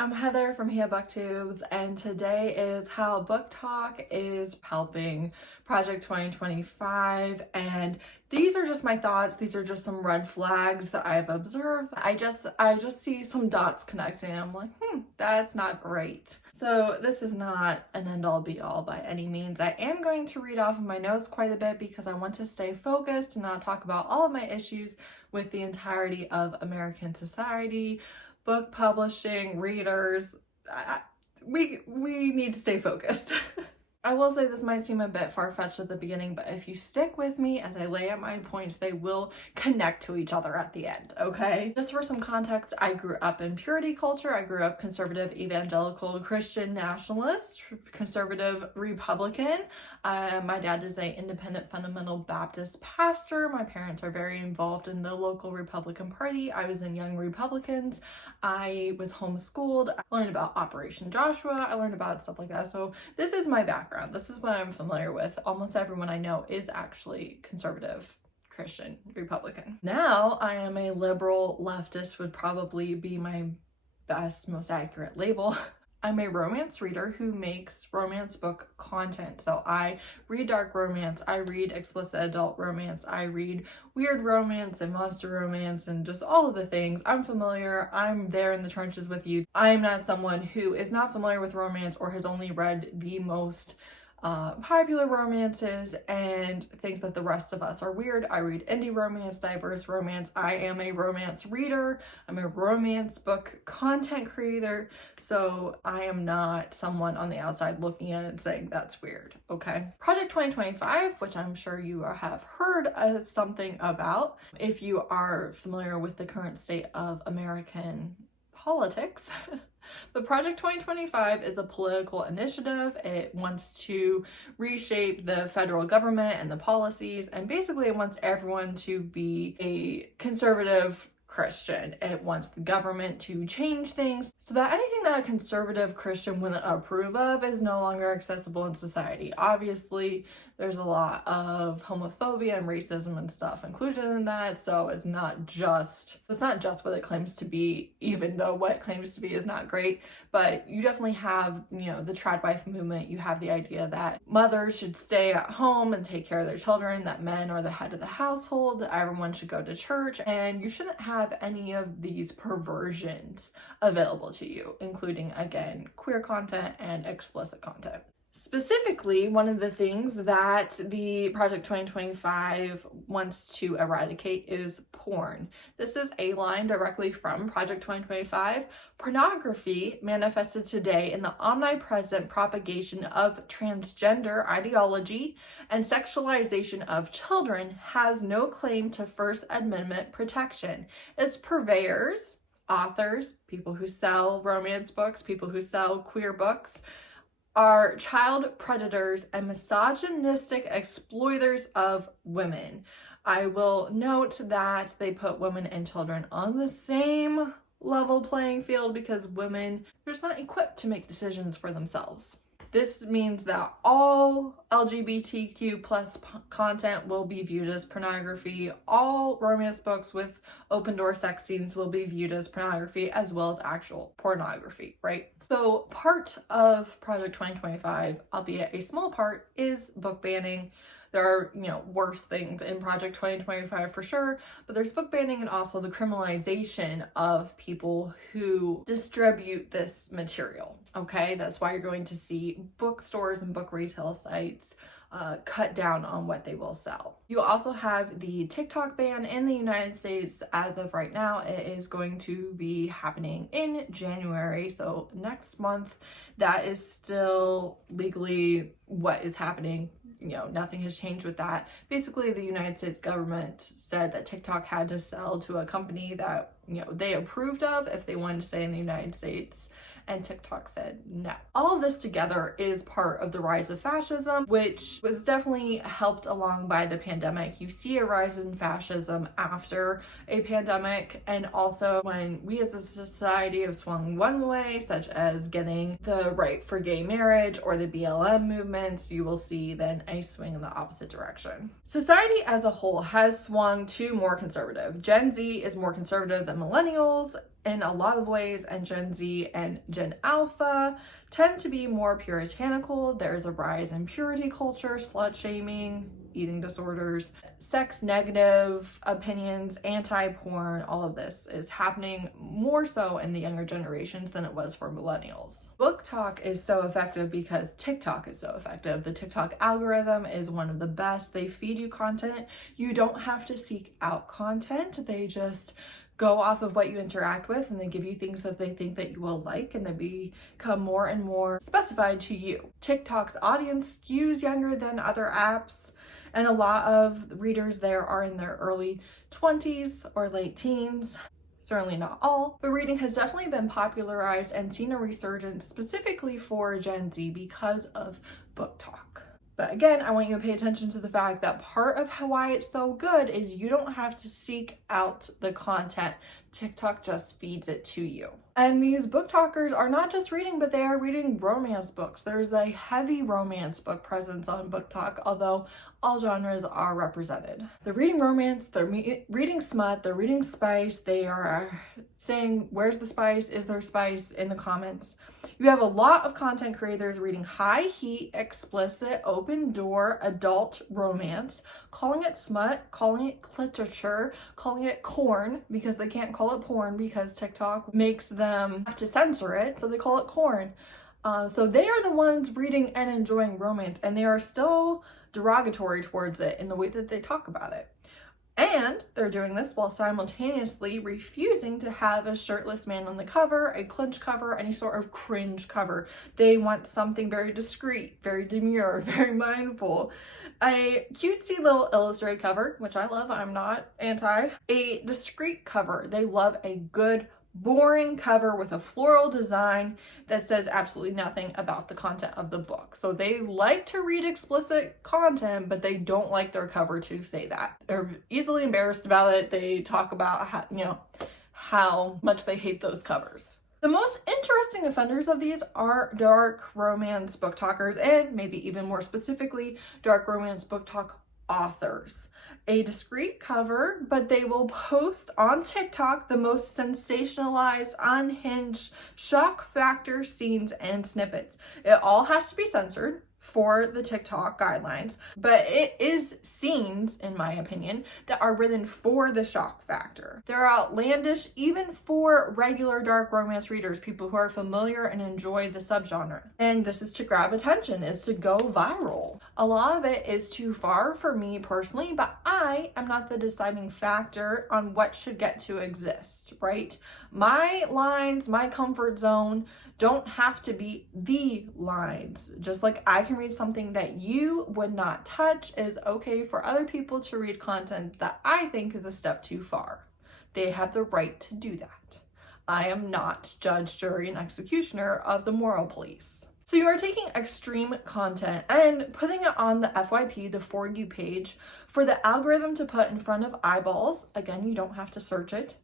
I'm Heather from Booktubes, and today is how Booktok is helping Project 2025, and these are just my thoughts. These are just some red flags that I've observed. I just see some dots connecting. I'm like, that's not great. So this is not an end-all be-all by any means. I am going to read off of my notes quite a bit because I want to stay focused and not talk about all of my issues with the entirety of American society, book publishing, readers. We need to stay focused. I will say this might seem a bit far-fetched at the beginning, but if you stick with me as I lay out my points, they will connect to each other at the end, okay? Just for some context, I grew up in purity culture. I grew up conservative, evangelical, Christian nationalist, conservative Republican. My dad is an independent fundamental Baptist pastor. My parents are very involved in the local Republican Party. I was in Young Republicans. I was homeschooled. I learned about Operation Joshua. I learned about stuff like that. So this is my background. This is what I'm familiar with. Almost everyone I know is actually conservative, Christian, Republican. Now I am a liberal leftist would probably be my best, most accurate label. I'm a romance reader who makes romance book content. So I read dark romance, I read explicit adult romance, I read weird romance and monster romance and just all of the things. I'm familiar, I'm there in the trenches with you. I'm not someone who is not familiar with romance or has only read the most popular romances and thinks that the rest of us are weird. I read indie romance, diverse romance. I am a romance reader. I'm a romance book content creator. So I am not someone on the outside looking in and saying that's weird, okay? Project 2025, which I'm sure you have heard something about if you are familiar with the current state of American politics. But Project 2025 is a political initiative. It wants to reshape the federal government and the policies, and basically it wants everyone to be a conservative Christian. It wants the government to change things so that anything that a conservative Christian wouldn't approve of is no longer accessible in society. Obviously, there's a lot of homophobia and racism and stuff included in that, so it's not just what it claims to be, even though what it claims to be is not great. But you definitely have, the trad wife movement. You have the idea that mothers should stay at home and take care of their children, that men are the head of the household, that everyone should go to church, and you shouldn't have any of these perversions available to you, including, again, queer content and explicit content. Specifically, one of the things that the Project 2025 wants to eradicate is porn. This is a line directly from Project 2025. Pornography manifested today in the omnipresent propagation of transgender ideology and sexualization of children has no claim to First Amendment protection. Its purveyors, authors, people who sell romance books, people who sell queer books, are child predators and misogynistic exploiters of women. I will note that they put women and children on the same level playing field because women are just not equipped to make decisions for themselves. This means that all LGBTQ plus content will be viewed as pornography. All romance books with open door sex scenes will be viewed as pornography, as well as actual pornography, right? So part of Project 2025, albeit a small part, is book banning. There are, worse things in Project 2025 for sure, but there's book banning and also the criminalization of people who distribute this material, okay? That's why you're going to see bookstores and book retail sites cut down on what they will sell. You also have the TikTok ban in the United States. As of right now, it is going to be happening in January, so next month. That is still legally what is happening. Nothing has changed with that. Basically, the United States government said that TikTok had to sell to a company that, they approved of if they wanted to stay in the United States. And TikTok said no. All of this together is part of the rise of fascism, which was definitely helped along by the pandemic. You see a rise in fascism after a pandemic, and also when we as a society have swung one way, such as getting the right for gay marriage or the BLM movements, you will see then a swing in the opposite direction. Society as a whole has swung to more conservative. Gen Z is more conservative than millennials. in a lot of ways, and Gen Z and Gen Alpha tend to be more puritanical. There's a rise in purity culture, slut shaming, eating disorders, sex negative opinions, anti-porn. All of this is happening more so in the younger generations than it was for millennials. Booktok is so effective because TikTok is so effective. The TikTok algorithm is one of the best. They feed you content. You don't have to seek out content. They just go off of what you interact with, and they give you things that they think that you will like, and they become more and more specified to you. TikTok's audience skews younger than other apps, and a lot of readers there are in their early 20s or late teens. Certainly not all, but reading has definitely been popularized and seen a resurgence specifically for Gen Z because of Booktok. But again, I want you to pay attention to the fact that part of why it's so good is you don't have to seek out the content. TikTok just feeds it to you. And these booktalkers are not just reading, but they are reading romance books. There's a heavy romance book presence on Booktok, although all genres are represented. They're reading romance, they're reading smut, they're reading spice, they are saying, where's the spice? Is there spice in the comments? You have a lot of content creators reading high heat, explicit, open door, adult romance, calling it smut, calling it literature, calling it corn, because they can't call it porn because TikTok makes them have to censor it, so they call it corn. So they are the ones reading and enjoying romance, and they are still derogatory towards it in the way that they talk about it. And they're doing this while simultaneously refusing to have a shirtless man on the cover, a clinch cover, any sort of cringe cover. They want something very discreet, very demure, very mindful. A cutesy little illustrated cover, which I love, I'm not anti. A discreet cover. They love a good boring cover with a floral design that says absolutely nothing about the content of the book. So they like to read explicit content, but they don't like their cover to say that. They're easily embarrassed about it. They talk about how much they hate those covers. The most interesting offenders of these are dark romance booktalkers, and maybe even more specifically, dark romance booktalk authors. A discreet cover, but they will post on TikTok the most sensationalized, unhinged, shock factor scenes and snippets. It all has to be censored for the TikTok guidelines, but it is scenes, in my opinion, that are written for the shock factor. They're outlandish even for regular dark romance readers, people who are familiar and enjoy the subgenre. And this is to grab attention, it's to go viral. A lot of it is too far for me personally, but I am not the deciding factor on what should get to exist, right? My lines, my comfort zone don't have to be the lines. Just like I can read something that you would not touch, is okay for other people to read content that I think is a step too far. They have the right to do that. I am not judge, jury, and executioner of the moral police. So you are taking extreme content and putting it on the FYP, the For You page, for the algorithm to put in front of eyeballs. Again, you don't have to search it.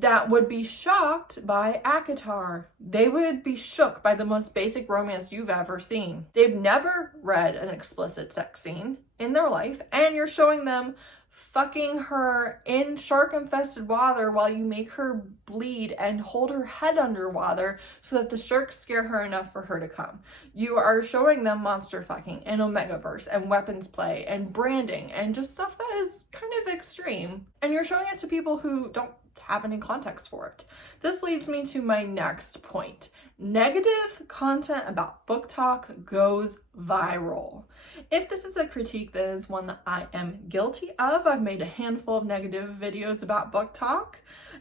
That would be shocked by ACOTAR. They would be shook by the most basic romance you've ever seen. They've never read an explicit sex scene in their life, and you're showing them fucking her in shark-infested water while you make her bleed and hold her head underwater so that the sharks scare her enough for her to come. You are showing them monster fucking and Omegaverse and weapons play and branding and just stuff that is kind of extreme. And you're showing it to people who don't have any context for it. This leads me to my next point. Negative content about Booktok goes viral. If this is a critique, that is one that I am guilty of. I've made a handful of negative videos about Booktok,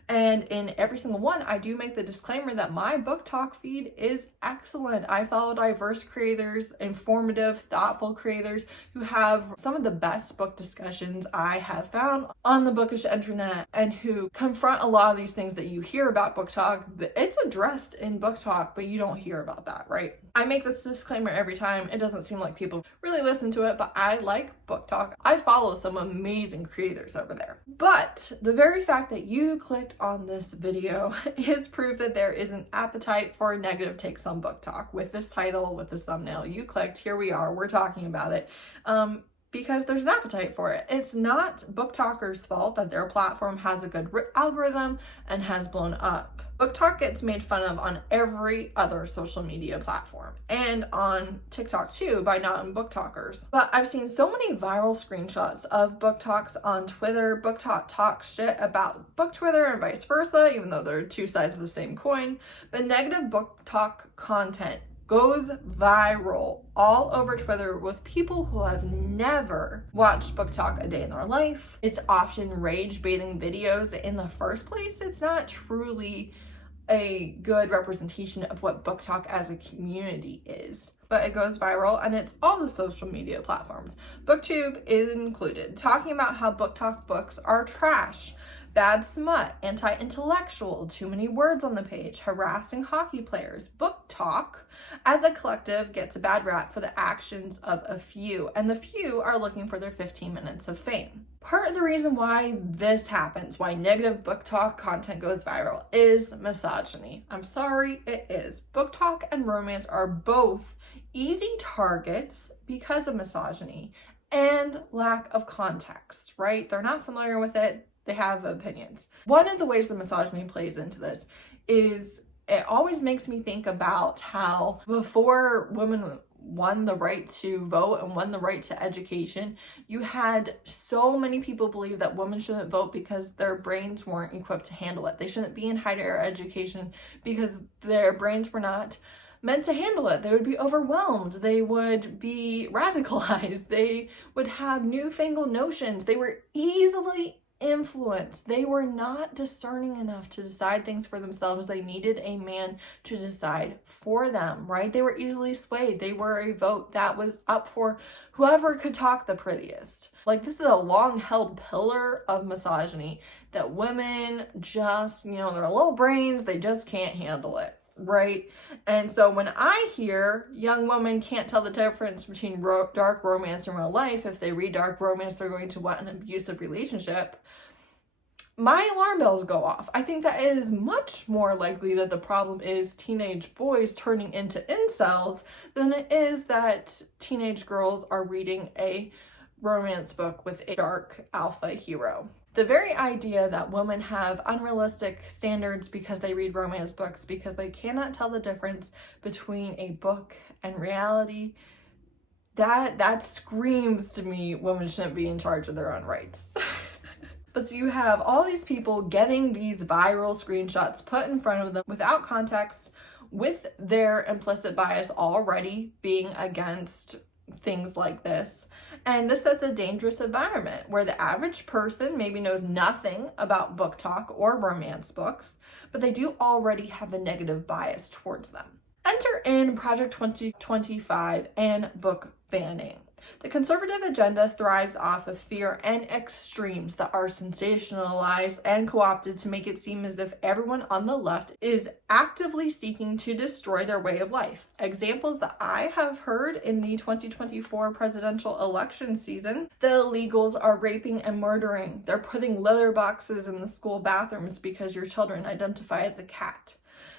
and in every single one, I do make the disclaimer that my Booktok feed is excellent. I follow diverse creators, informative, thoughtful creators who have some of the best book discussions I have found on the bookish internet, and who confront a lot of these things that you hear about Booktok. It's addressed in Booktok, but you don't hear about that, right? I make this disclaimer every time. It doesn't seem like people really listen to it, but I like Booktok. I follow some amazing creators over there. But the very fact that you clicked on this video is proof that there is an appetite for negative takes on Booktok. With this title, with this thumbnail, you clicked, here we are, we're talking about it. Because there's an appetite for it. It's not Booktokers' fault that their platform has a good algorithm and has blown up. Booktok gets made fun of on every other social media platform and on TikTok too by non-Booktokers. But I've seen so many viral screenshots of Booktoks on Twitter. Booktok talks shit about Book Twitter and vice versa, even though they're two sides of the same coin. But negative Booktok content goes viral all over Twitter with people who have never watched Booktok a day in their life. It's often rage-baiting videos in the first place. It's not truly a good representation of what Booktok as a community is. But it goes viral, and it's all the social media platforms. Booktube is included, talking about how Booktok books are trash, bad smut, anti-intellectual, too many words on the page, harassing hockey players. Booktok, as a collective, gets a bad rap for the actions of a few, and the few are looking for their 15 minutes of fame. Part of the reason why this happens, why negative Booktok content goes viral, is misogyny. I'm sorry, it is. Booktok and romance are both easy targets because of misogyny and lack of context, right? They're not familiar with it. They have opinions. One of the ways the misogyny plays into this is it always makes me think about how before women won the right to vote and won the right to education, you had so many people believe that women shouldn't vote because their brains weren't equipped to handle it. They shouldn't be in higher education because their brains were not meant to handle it. They would be overwhelmed. They would be radicalized. They would have newfangled notions. They were easily influenced. They were not discerning enough to decide things for themselves. They needed a man to decide for them, right? They were easily swayed. They were a vote that was up for whoever could talk the prettiest. Like, this is a long-held pillar of misogyny that women just, their little brains, they just can't handle it. Right? And so when I hear young women can't tell the difference between dark romance and real life, if they read dark romance, they're going to want an abusive relationship, my alarm bells go off. I think that it is much more likely that the problem is teenage boys turning into incels than it is that teenage girls are reading a romance book with a dark alpha hero. The very idea that women have unrealistic standards because they read romance books, because they cannot tell the difference between a book and reality, that screams to me women shouldn't be in charge of their own rights. But so you have all these people getting these viral screenshots put in front of them without context, with their implicit bias already being against things like this. And this sets a dangerous environment where the average person maybe knows nothing about Booktok or romance books, but they do already have a negative bias towards them. Enter in Project 2025 and book banning. The conservative agenda thrives off of fear and extremes that are sensationalized and co-opted to make it seem as if everyone on the left is actively seeking to destroy their way of life. Examples that I have heard in the 2024 presidential election season: the illegals are raping and murdering. They're putting litter boxes in the school bathrooms because your children identify as a cat.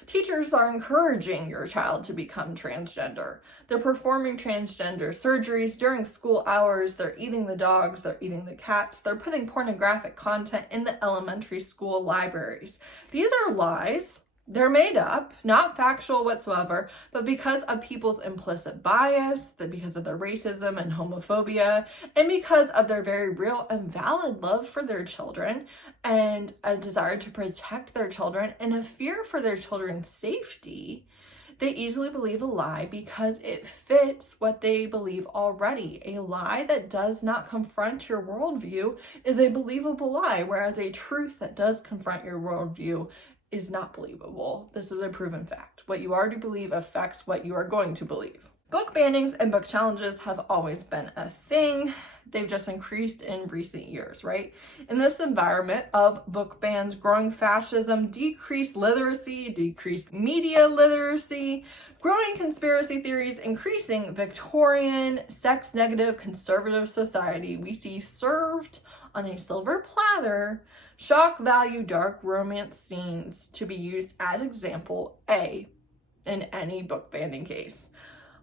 Teachers are encouraging your child to become transgender. They're performing transgender surgeries during school hours. They're eating the dogs. They're eating the cats. They're putting pornographic content in the elementary school libraries. These are lies. They're made up, not factual whatsoever, but because of people's implicit bias, because of their racism and homophobia, and because of their very real and valid love for their children and a desire to protect their children and a fear for their children's safety, they easily believe a lie because it fits what they believe already. A lie that does not confront your worldview is a believable lie, whereas a truth that does confront your worldview is not believable. This is a proven fact. What you already believe affects what you are going to believe. Book bannings and book challenges have always been a thing. They've just increased in recent years, right? In this environment of book bans, growing fascism, decreased literacy, decreased media literacy, growing conspiracy theories, increasing Victorian, sex-negative, conservative society, we see served on a silver platter shock value dark romance scenes to be used as example A in any book banning case.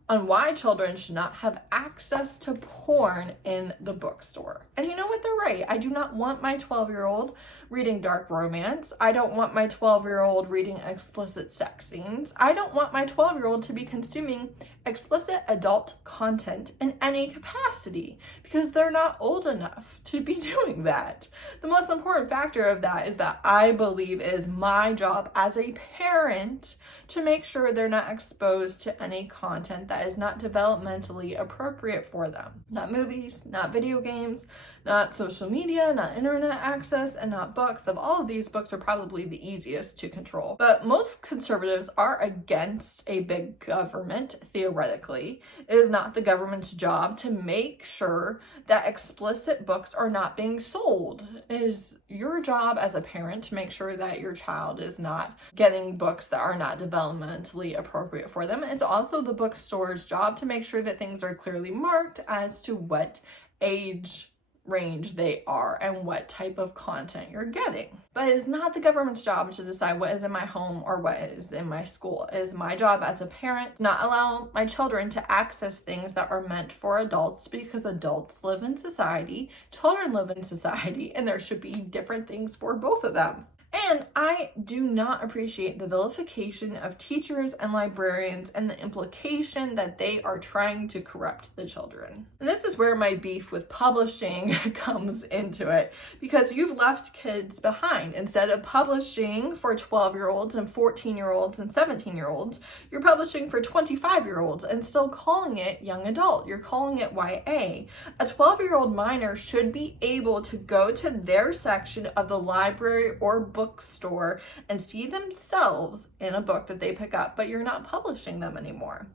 on why children should not have access to porn in the bookstore. And you know what? They're right. I do not want my 12-year-old reading dark romance. I don't want my 12-year-old reading explicit sex scenes. I don't want my 12-year-old to be consuming explicit adult content in any capacity because they're not old enough to be doing that. The most important factor of that is that I believe it is my job as a parent to make sure they're not exposed to any content that is not developmentally appropriate for them. Not movies, not video games, not social media, not internet access, and not books. Of all of these, books are probably the easiest to control. But most conservatives are against a big government, theoretically. It is not the government's job to make sure that explicit books are not being sold. It is your job as a parent to make sure that your child is not getting books that are not developmentally appropriate for them. It's also the bookstore's job to make sure that things are clearly marked as to what age range they are and what type of content you're getting. But it is not the government's job to decide what is in my home or what is in my school. It is my job as a parent to not allow my children to access things that are meant for adults because adults live in society, children live in society, and there should be different things for both of them. And I do not appreciate the vilification of teachers and librarians and the implication that they are trying to corrupt the children. And this is where my beef with publishing comes into it, because you've left kids behind. Instead of publishing for 12-year-olds and 14-year-olds and 17-year-olds, you're publishing for 25-year-olds and still calling it young adult. You're calling it YA. A 12-year-old minor should be able to go to their section of the library or bookstore and see themselves in a book that they pick up, but you're not publishing them anymore.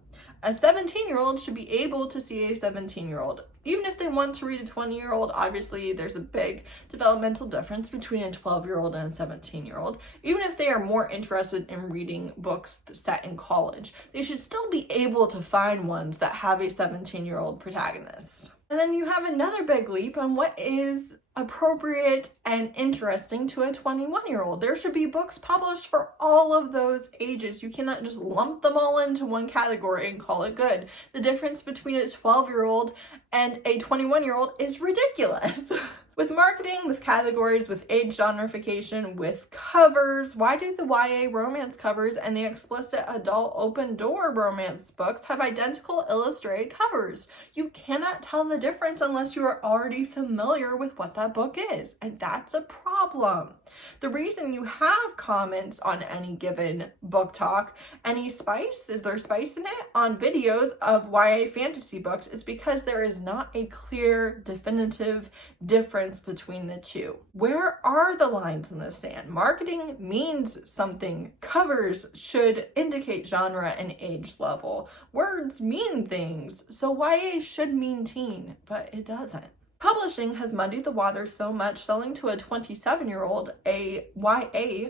A 17-year-old should be able to see a 17-year-old. Even if they want to read a 20-year-old, obviously there's a big developmental difference between a 12-year-old and a 17-year-old. Even if they are more interested in reading books set in college, they should still be able to find ones that have a 17-year-old protagonist. And then you have another big leap on what is appropriate and interesting to a 21-year-old. There should be books published for all of those ages. You cannot just lump them all into one category and call it good. The difference between a 12-year-old and a 21-year-old is ridiculous. With marketing, with categories, with age genreification, with covers, why do the YA romance covers and the explicit adult open door romance books have identical illustrated covers? You cannot tell the difference unless you are already familiar with what that book is, and that's a problem. The reason you have comments on any given Booktok, any spice, is there spice in it, on videos of YA fantasy books, it's because there is not a clear, definitive difference between the two. Where are the lines in the sand? Marketing means something. Covers should indicate genre and age level. Words mean things, so YA should mean teen, but it doesn't. Publishing has muddied the waters so much, selling to a 27-year-old a YA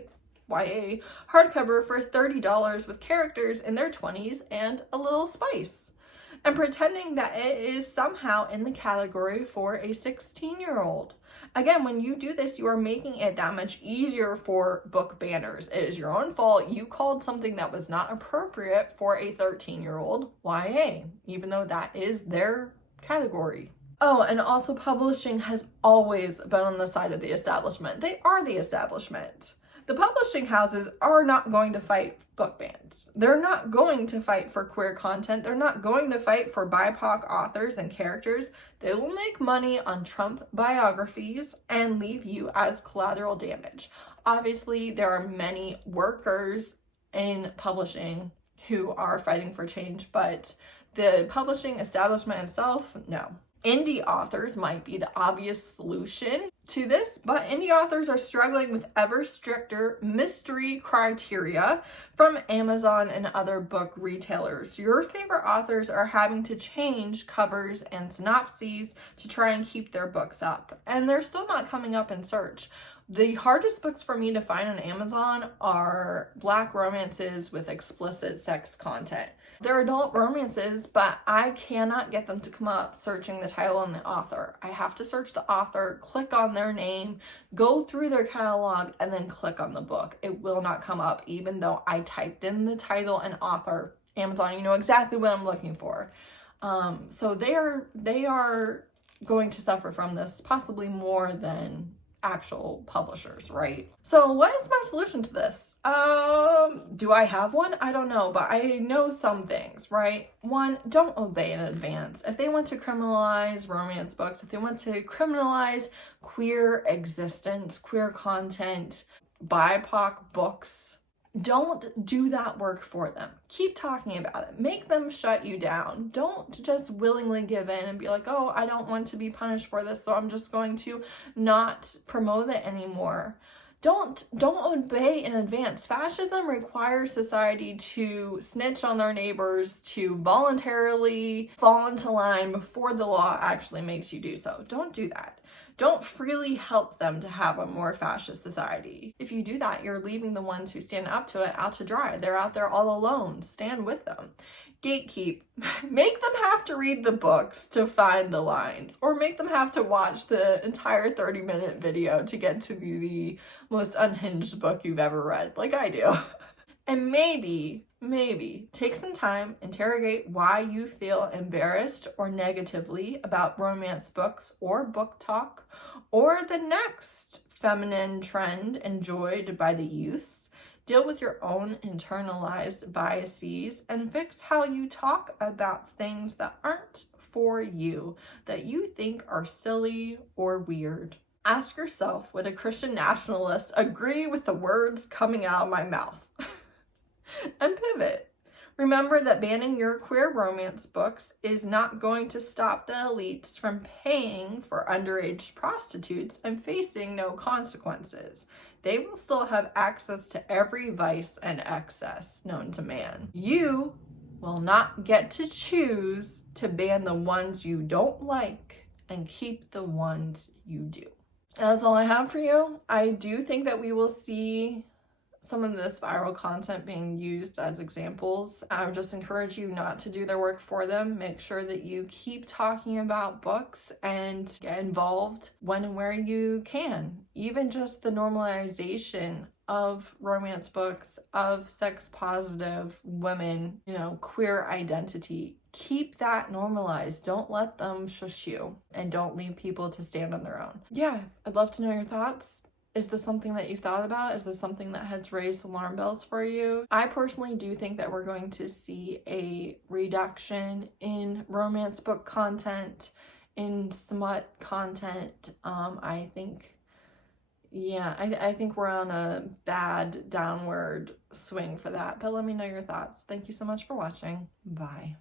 hardcover for $30 with characters in their 20s and a little spice, and pretending that it is somehow in the category for a 16-year-old. Again, when you do this, you are making it that much easier for book banners. It is your own fault. You called something that was not appropriate for a 13-year-old YA, even though that is their category. Oh, and also publishing has always been on the side of the establishment. They are the establishment. The publishing houses are not going to fight book bans. They're not going to fight for queer content. They're not going to fight for BIPOC authors and characters. They will make money on Trump biographies and leave you as collateral damage. Obviously, there are many workers in publishing who are fighting for change, but the publishing establishment itself, no. Indie authors might be the obvious solution to this, but indie authors are struggling with ever stricter mystery criteria from Amazon and other book retailers. Your favorite authors are having to change covers and synopses to try and keep their books up, and they're still not coming up in search. The hardest books for me to find on Amazon are Black romances with explicit sex content. They're adult romances, but I cannot get them to come up searching the title and the author. I have to search the author, click on their name, go through their catalog, and then click on the book. It will not come up even though I typed in the title and author Amazon, you know exactly what I'm looking for. So they are going to suffer from this possibly more than actual publishers, right? So what is my solution to this? Do I have one? I don't know, but I know some things, right? One, don't obey in advance. If they want to criminalize romance books, if they want to criminalize queer existence, queer content, BIPOC books, don't do that work for them. Keep talking about it. Make them shut you down. Don't just willingly give in and be like, oh, I don't want to be punished for this, so I'm just going to not promote it anymore. Don't obey in advance. Fascism requires society to snitch on their neighbors, to voluntarily fall into line before the law actually makes you do so. Don't do that. Don't freely help them to have a more fascist society. If you do that, you're leaving the ones who stand up to it out to dry. They're out there all alone. Stand with them. Gatekeep. Make them have to read the books to find the lines, or make them have to watch the entire 30-minute video to get to the most unhinged book you've ever read, like I do. And maybe take some time, interrogate why you feel embarrassed or negatively about romance books or Booktok or the next feminine trend enjoyed by the youth. Deal with your own internalized biases and fix how you talk about things that aren't for you, that you think are silly or weird. Ask yourself, would a Christian nationalist agree with the words coming out of my mouth? And pivot. Remember that banning your queer romance books is not going to stop the elites from paying for underage prostitutes and facing no consequences. They will still have access to every vice and excess known to man. You will not get to choose to ban the ones you don't like and keep the ones you do. That's all I have for you. I do think that we will see some of this viral content being used as examples. I would just encourage you not to do their work for them. Make sure that you keep talking about books and get involved when and where you can. Even just the normalization of romance books, of sex positive women, queer identity. Keep that normalized. Don't let them shush you, and don't leave people to stand on their own. Yeah, I'd love to know your thoughts. Is this something that you've thought about? Is this something that has raised alarm bells for you? I personally do think that we're going to see a reduction in romance book content, in smut content. I think we're on a bad downward swing for that. But let me know your thoughts. Thank you so much for watching. Bye.